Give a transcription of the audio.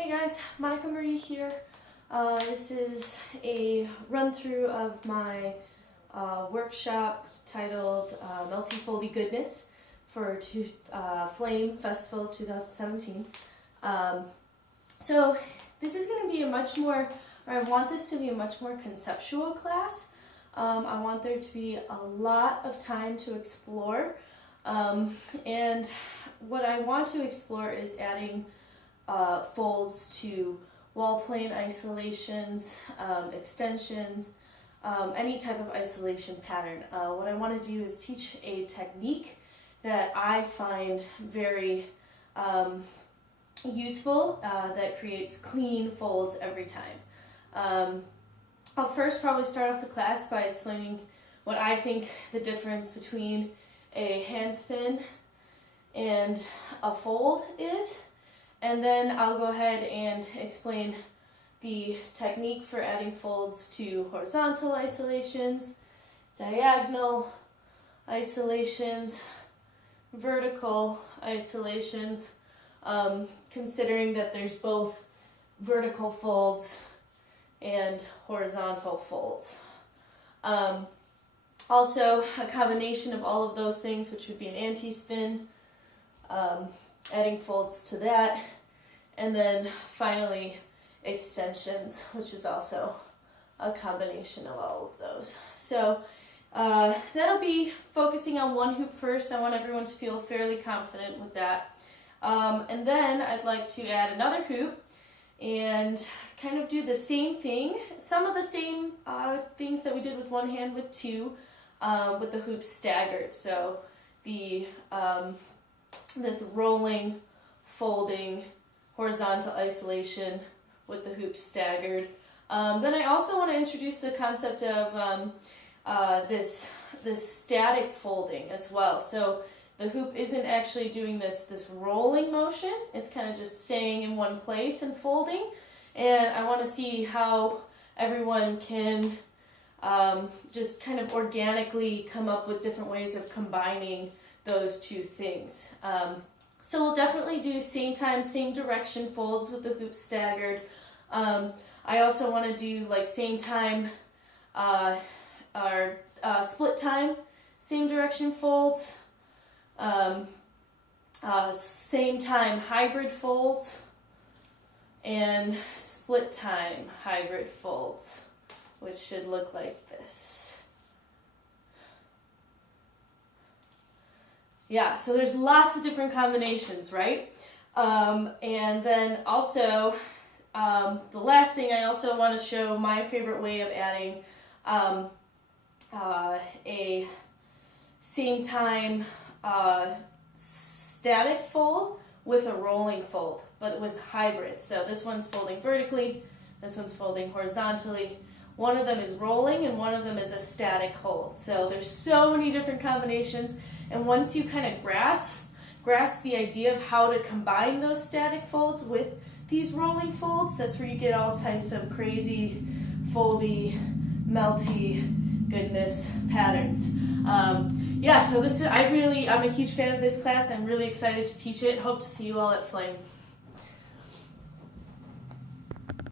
Hey guys, Monica Marie here. This is a run-through of my workshop titled Melty Foldy Goodness for Flame Festival 2017. So this is going to be I want this to be a much more conceptual class. I want there to be a lot of time to explore. And what I want to explore is adding folds to wall plane isolations, extensions, any type of isolation pattern. What I want to do is teach a technique that I find very useful that creates clean folds every time. I'll first probably start off the class by explaining what I think the difference between a handspin and a fold is. And then I'll go ahead and explain the technique for adding folds to horizontal isolations, diagonal isolations, vertical isolations, considering that there's both vertical folds and horizontal folds. Also, a combination of all of those things, which would be an anti-spin, adding folds to that, and then finally extensions, which is also a combination of all of those. So that'll be focusing on one hoop first. I want everyone to feel fairly confident with that. And then I'd like to add another hoop and kind of do the same thing, some of the same things that we did with one hand with two, with the hoops staggered. So the this rolling, folding, horizontal isolation with the hoops staggered. Then I also want to introduce the concept of this static folding as well. So the hoop isn't actually doing this rolling motion. It's kind of just staying in one place and folding. And I want to see how everyone can just kind of organically come up with different ways of combining those two things. So we'll definitely do same time, same direction folds with the hoops staggered. I also want to do like same time, split time, same direction folds, same time hybrid folds, and split time hybrid folds, which should look like this. Yeah, so there's lots of different combinations, right? And then also, the last thing, I also want to show my favorite way of adding a same time static fold with a rolling fold, but with hybrid. So this one's folding vertically, this one's folding horizontally. One of them is rolling and one of them is a static hold. So there's so many different combinations. And once you kind of grasp the idea of how to combine those static folds with these rolling folds, that's where you get all types of crazy, foldy, melty goodness patterns. Yeah, so I'm a huge fan of this class. I'm really excited to teach it. Hope to see you all at Flame.